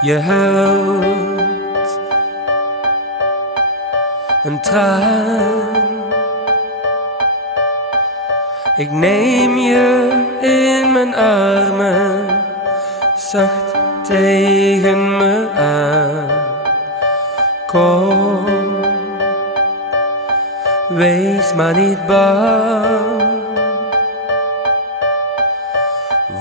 Je huilt een traan. Ik neem je in mijn armen, zacht tegen me aan. Kom, wees maar niet bang.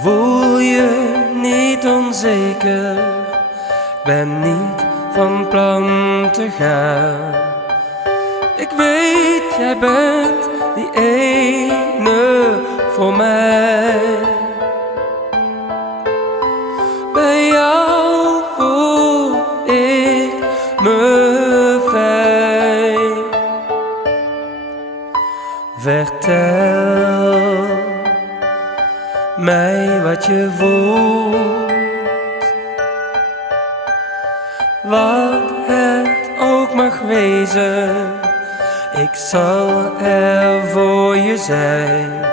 Voel je niet onzeker, ik ben niet van plan te gaan. Ik weet, jij bent die ene voor mij. Bij jou voel ik me fijn. Vertel mij wat je voelt. Wat het ook mag wezen, ik zal er voor je zijn.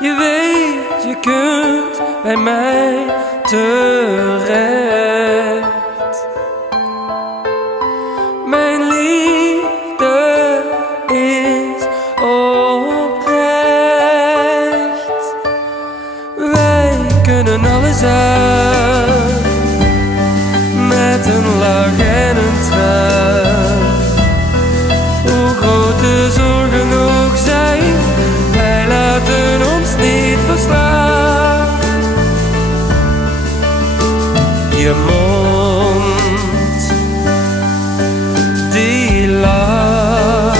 Je weet, je kunt bij mij terecht. Mijn liefde is oprecht. Wij kunnen alles aan, met een lach en een traan. Hoe groot de zorgen ook zijn, wij laten ons niet verslaan. Je mond, die lach,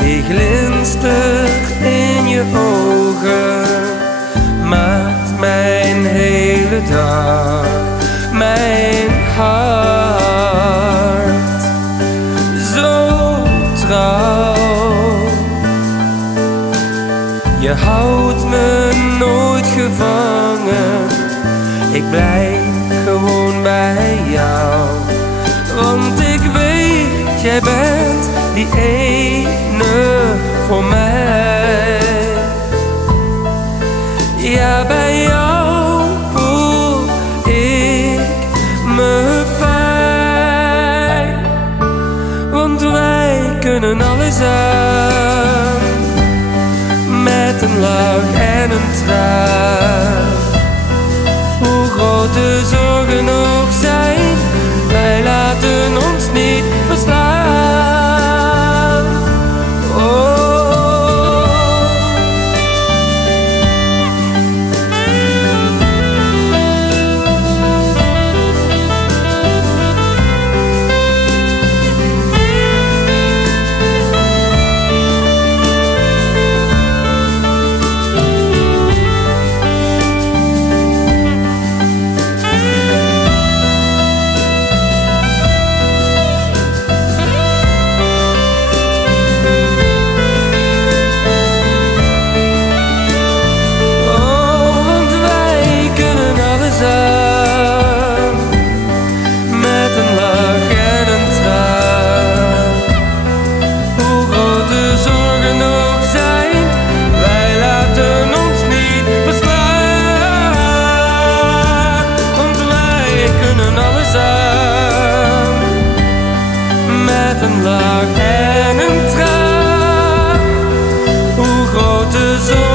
die glinstert in je ogen, maakt mijn hele dag, mijn hart zo trouw. Je houdt me nooit gevangen, ik blijf gewoon bij jou. Want ik weet, jij bent die ene voor mij. Ja, bij jou voel ik me fijn. Want wij kunnen alles aan, met een lach en een traan. Hoe groot de zorgen ook zijn, wij laten ons niet verslaan. Oh. Een lach en een traan, hoe groot de zorg